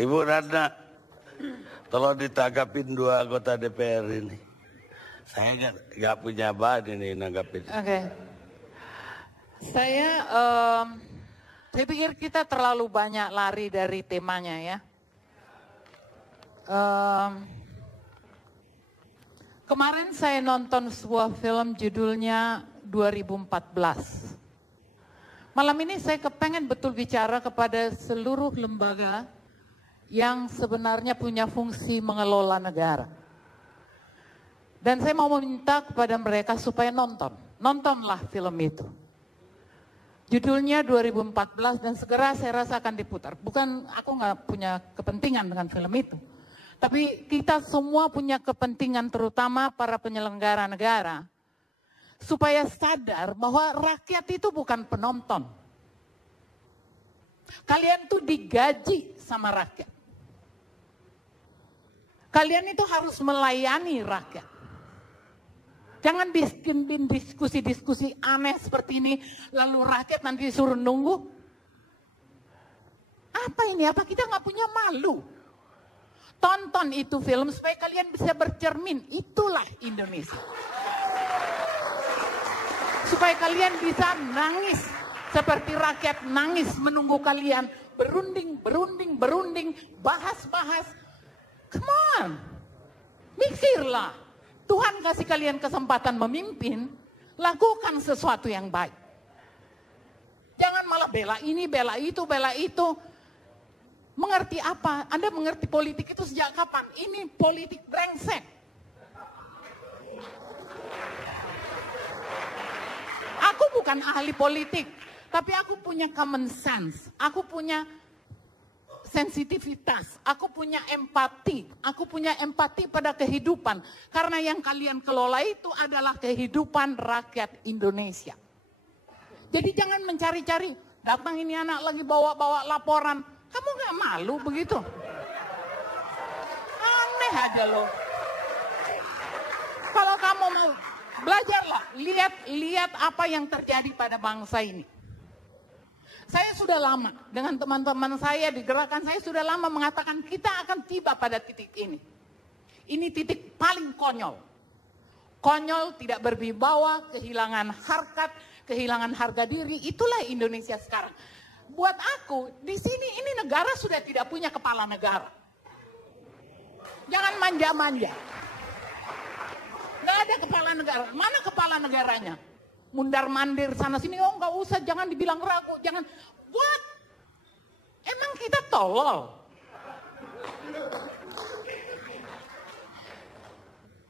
Ibu Ratna, tolong ditanggapin dua anggota DPR ini. Saya nggak punya bahan ini nanggapin. Oke. Saya pikir kita terlalu banyak lari dari temanya ya. Kemarin saya nonton sebuah film judulnya 2014. Malam ini saya kepengen betul bicara kepada seluruh lembaga yang sebenarnya punya fungsi mengelola negara. Dan saya mau meminta kepada mereka supaya nontonlah film itu. Judulnya 2014 dan segera saya rasa akan diputar. Bukan aku nggak punya kepentingan dengan film itu. Tapi kita semua punya kepentingan terutama para penyelenggara negara. Supaya sadar bahwa rakyat itu bukan penonton. Kalian tuh digaji sama rakyat. Kalian itu harus melayani rakyat. Jangan bikin diskusi-diskusi aneh seperti ini, lalu rakyat nanti disuruh nunggu. Apa ini? Apa kita nggak punya malu? Tonton itu film supaya kalian bisa bercermin. Itulah Indonesia. Supaya kalian bisa nangis seperti rakyat nangis menunggu kalian berunding, bahas-bahas. Come on, mikirlah. Tuhan kasih kalian kesempatan memimpin, lakukan sesuatu yang baik. Jangan malah bela ini, bela itu. Mengerti apa? Anda mengerti politik itu sejak kapan? Ini politik brengsek. Aku bukan ahli politik, tapi aku punya common sense. Aku punya sensitivitas, aku punya empati pada kehidupan. Karena yang kalian kelola itu adalah kehidupan rakyat Indonesia. Jadi jangan mencari-cari, datang ini anak lagi bawa-bawa laporan. Kamu gak malu begitu? Aneh aja loh. Kalau kamu mau belajarlah, lihat apa yang terjadi pada bangsa ini. Saya sudah lama dengan teman-teman saya di gerakan saya sudah lama mengatakan kita akan tiba pada titik ini. Ini titik paling konyol. Konyol, tidak berwibawa, kehilangan harkat, kehilangan harga diri. Itulah Indonesia sekarang. Buat aku, di sini ini negara sudah tidak punya kepala negara. Jangan manja-manja. Nggak ada kepala negara. Mana kepala negaranya? Mundar-mandir sana sini, oh nggak usah, jangan dibilang ragu, jangan. What? Emang kita tolol?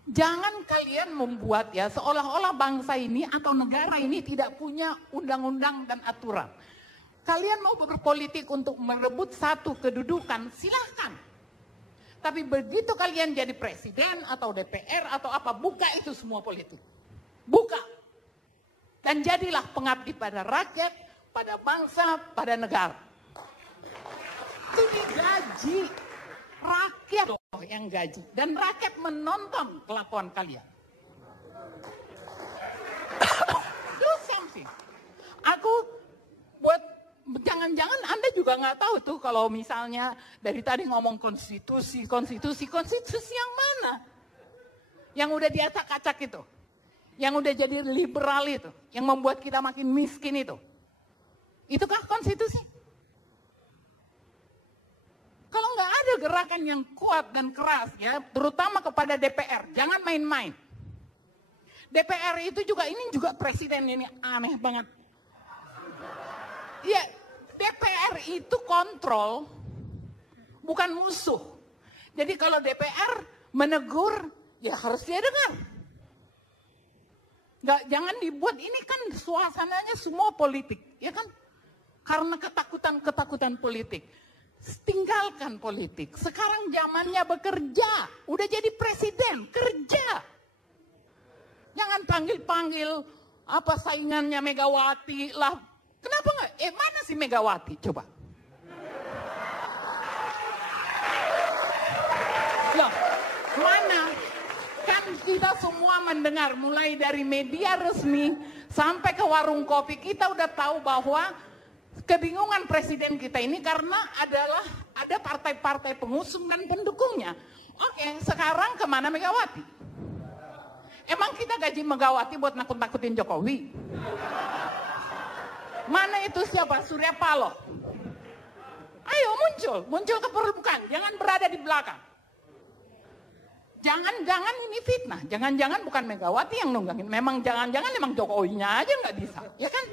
Jangan kalian membuat ya seolah-olah bangsa ini atau negara ini tidak punya undang-undang dan aturan. Kalian mau berpolitik untuk merebut satu kedudukan, silahkan. Tapi begitu kalian jadi presiden atau DPR atau apa, buka itu semua politik. Buka. Dan jadilah pengabdi pada rakyat, pada bangsa, pada negara. Itu digaji. Rakyat loh yang gaji. Dan rakyat menonton kelakuan kalian. Do something. Aku buat, jangan-jangan Anda juga nggak tahu tuh kalau misalnya dari tadi ngomong konstitusi yang mana? Yang udah diacak-acak itu. Yang udah jadi liberal itu, yang membuat kita makin miskin itu. Itukah konstitusi? Kalau nggak ada gerakan yang kuat dan keras ya, terutama kepada DPR, jangan main-main. DPR itu juga, ini juga presiden ini aneh banget. Ya, DPR itu kontrol, bukan musuh. Jadi kalau DPR menegur, ya harus dia dengar. Jangan dibuat, ini kan suasananya semua politik, ya kan? Karena ketakutan politik. Tinggalkan politik. Sekarang zamannya bekerja. Udah jadi presiden, kerja. Jangan panggil-panggil apa saingannya Megawati lah. Kenapa nggak? Mana sih Megawati? Coba. Loh, mana? Kan kita semua mendengar mulai dari media resmi sampai ke warung kopi, kita udah tahu bahwa kebingungan presiden kita ini karena ada partai-partai pengusung dan pendukungnya. Oke, sekarang kemana Megawati? Emang kita gaji Megawati buat nakut-nakutin Jokowi? Mana itu siapa? Surya Paloh. Ayo muncul keperlukan, jangan berada di belakang. Jangan-jangan ini fitnah, jangan-jangan bukan Megawati yang nunggangin, memang jangan-jangan emang Jokowinya aja nggak bisa, ya kan?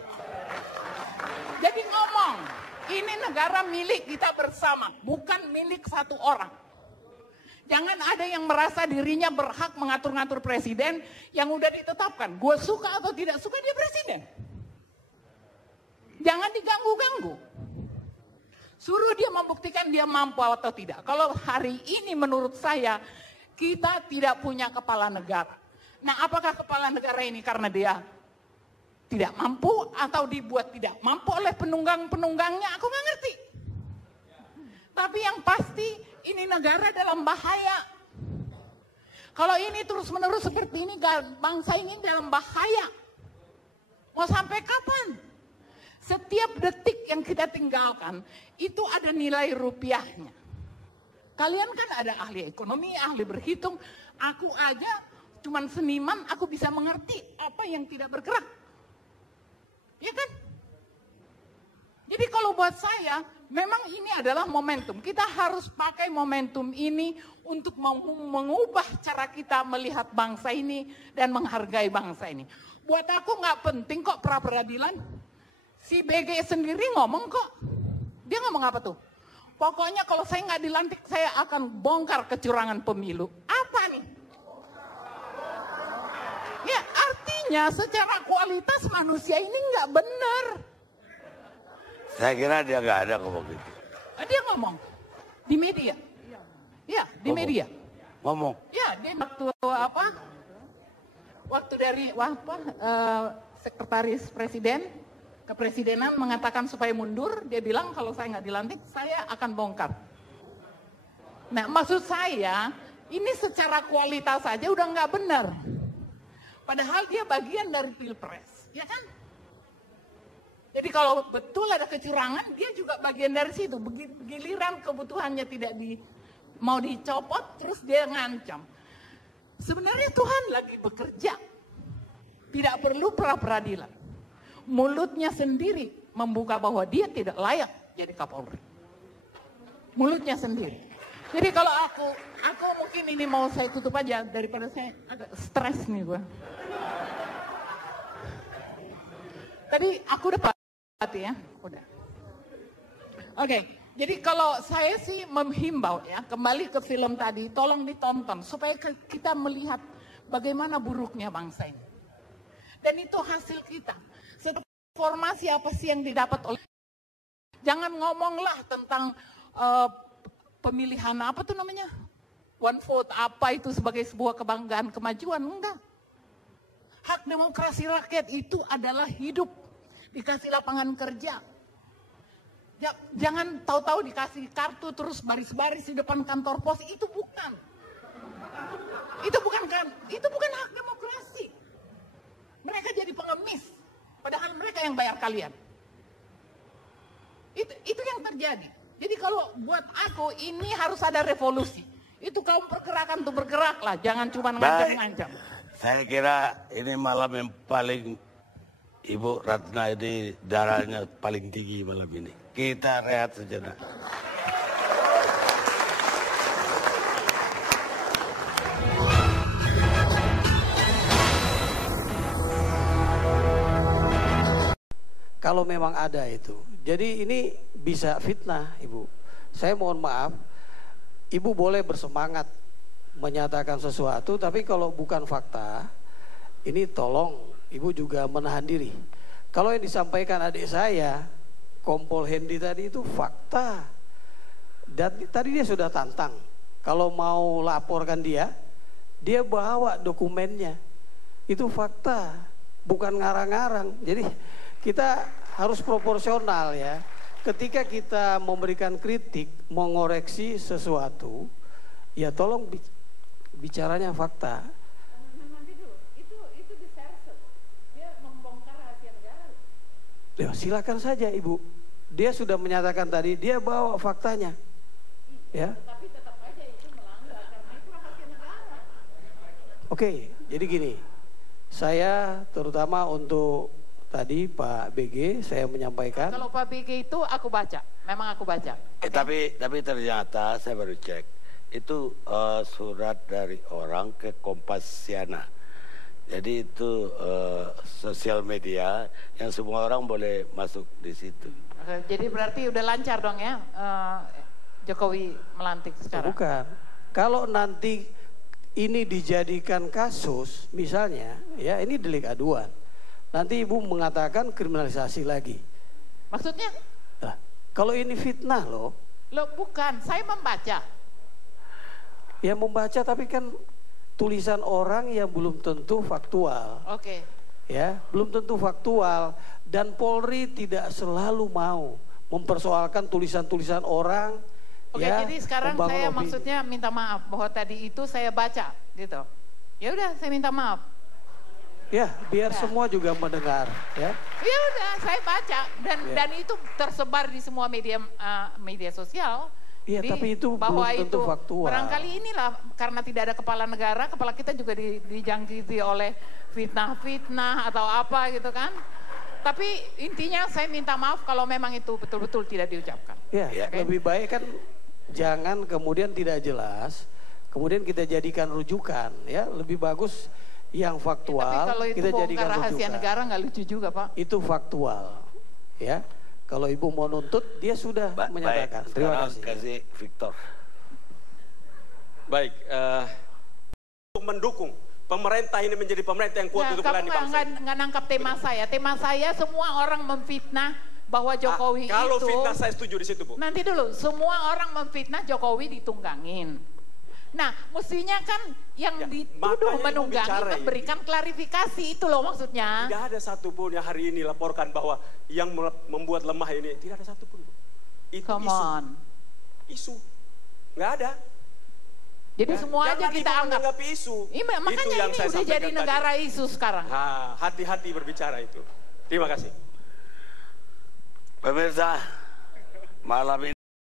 Jadi ngomong, ini negara milik kita bersama, bukan milik satu orang. Jangan ada yang merasa dirinya berhak mengatur-ngatur presiden yang udah ditetapkan. Gue suka atau tidak suka dia presiden. Jangan diganggu-ganggu. Suruh dia membuktikan dia mampu atau tidak. Kalau hari ini menurut saya, kita tidak punya kepala negara. Nah, apakah kepala negara ini karena dia tidak mampu atau dibuat tidak mampu oleh penunggang-penunggangnya? Aku nggak ngerti. Tapi yang pasti ini negara dalam bahaya. Kalau ini terus-menerus seperti ini, bangsa ini dalam bahaya. Mau sampai kapan? Setiap detik yang kita tinggalkan, itu ada nilai rupiahnya. Kalian kan ada ahli ekonomi, ahli berhitung. Aku aja cuman seniman, aku bisa mengerti apa yang tidak bergerak. Ya kan? Jadi kalau buat saya, memang ini adalah momentum. Kita harus pakai momentum ini untuk mengubah cara kita melihat bangsa ini dan menghargai bangsa ini. Buat aku nggak penting kok pra-peradilan. Si BG sendiri ngomong kok. Dia ngomong apa tuh? Pokoknya kalau saya nggak dilantik, saya akan bongkar kecurangan pemilu. Apa nih? Ya artinya secara kualitas manusia ini nggak benar. Saya kira dia nggak ada ngomong gitu. Dia ngomong di media. Ya, di media. Ngomong. Ya, dia waktu apa? Waktu dari sekretaris presiden kepresidenan mengatakan supaya mundur, dia bilang kalau saya nggak dilantik, saya akan bongkar. Nah, maksud saya ini secara kualitas saja udah nggak benar. Padahal dia bagian dari pilpres, ya kan? Jadi kalau betul ada kecurangan, dia juga bagian dari situ. Giliran kebutuhannya tidak mau dicopot, terus dia ngancam. Sebenarnya Tuhan lagi bekerja. Tidak perlu pra-peradilan. Mulutnya sendiri membuka bahwa dia tidak layak jadi Kapolri. Mulutnya sendiri. Jadi kalau aku mungkin ini mau saya tutup aja daripada saya agak stres nih gue. Tadi aku udah ya, udah. Oke, jadi kalau saya sih menghimbau ya, kembali ke film tadi, tolong ditonton supaya kita melihat bagaimana buruknya bangsa ini. Dan itu hasil kita. Informasi apa sih yang didapat oleh... Jangan ngomonglah tentang pemilihan apa tuh namanya? One vote, apa itu sebagai sebuah kebanggaan, kemajuan, enggak. Hak demokrasi rakyat itu adalah hidup. Dikasih lapangan kerja. Jangan tahu-tahu dikasih kartu terus baris-baris di depan kantor pos, itu bukan. Itu bukan hak demokrasi. Mereka jadi pengemis, padahal mereka yang bayar kalian. Itu yang terjadi. Jadi kalau buat aku ini harus ada revolusi. Itu kaum pergerakan tuh bergeraklah, jangan cuma ngancam-ngancam. Saya kira ini malam yang paling Ibu Ratna ini darahnya paling tinggi malam ini. Kita rehat sejenak. Kalau memang ada itu. Jadi ini bisa fitnah, Ibu. Saya mohon maaf, Ibu boleh bersemangat menyatakan sesuatu, tapi kalau bukan fakta, ini tolong Ibu juga menahan diri. Kalau yang disampaikan adik saya, Kompol Hendy tadi itu fakta. Dan tadi dia sudah tantang. Kalau mau laporkan dia bawa dokumennya. Itu fakta, bukan ngarang-ngarang. Jadi kita harus proporsional ya. Ketika kita memberikan kritik, mengoreksi sesuatu, ya tolong bicaranya fakta. Ya, silakan saja Ibu. Dia sudah menyatakan tadi, dia bawa faktanya. Ya. Tapi tetap aja itu melanggar karena itu rahasia negara. Oke, jadi gini, saya terutama untuk tadi Pak BG saya menyampaikan. Kalau Pak BG itu aku baca, memang aku baca. Tapi ternyata saya baru cek itu surat dari orang ke Kompasiana. Jadi itu sosial media yang semua orang boleh masuk di situ. Jadi berarti udah lancar dong ya Jokowi melantik sekarang? Bukan. Kalau nanti ini dijadikan kasus, misalnya, ya ini delik aduan. Nanti Ibu mengatakan kriminalisasi lagi. Maksudnya? Nah, kalau ini fitnah loh. Loh bukan, saya membaca. Ya membaca tapi kan tulisan orang yang belum tentu faktual. Oke. Ya, belum tentu faktual. Dan Polri tidak selalu mau mempersoalkan tulisan-tulisan orang. Oke, ya, jadi sekarang saya maksudnya minta maaf bahwa tadi itu saya baca gitu. Ya udah, saya minta maaf. Ya, biar semua juga mendengar, ya. Ya udah, saya baca dan itu tersebar di semua media sosial. Iya, tapi itu bahwa belum tentu itu faktual. Barangkali inilah karena tidak ada kepala negara, kepala kita juga dijangkiti oleh fitnah-fitnah atau apa gitu kan. Tapi intinya saya minta maaf kalau memang itu betul-betul tidak diucapkan. Ya, Okay? lebih baik kan jangan kemudian tidak jelas, kemudian kita jadikan rujukan, ya. Lebih bagus yang faktual, Ya, tapi kalau itu kita jadikan bongkar rahasia rujukan. negara nggak lucu juga Pak. Itu faktual, ya. Kalau Ibu mau nuntut, dia sudah menyatakan. Baik, Terima sekarang kasih Victor. Baik, untuk mendukung pemerintah ini menjadi pemerintah yang kuat untuk melayani bangsa. Kamu nggak nangkap tema saya. Tema saya semua orang memfitnah bahwa Jokowi kalau itu. fitnah saya setuju di situ, Bu. Nanti dulu, semua orang memfitnah Jokowi ditunggangin. Nah, mestinya kan yang Ya, dituduh makanya Ibu menunggangi bicara kan ini. berikan klarifikasi, itu loh maksudnya. Tidak ada satupun yang hari ini laporkan bahwa yang membuat lemah ini, tidak ada satupun, Bu. Itu Come isu. on. Isu. Nggak ada. Jadi Ya, semua aja jangan kita Ibu anggap. menanggapi isu. Iya, Itu makanya yang ini saya udah jadi sampaikan negara tadi. isu sekarang. Nah, hati-hati berbicara itu. Terima kasih. Pemirsa, malam ini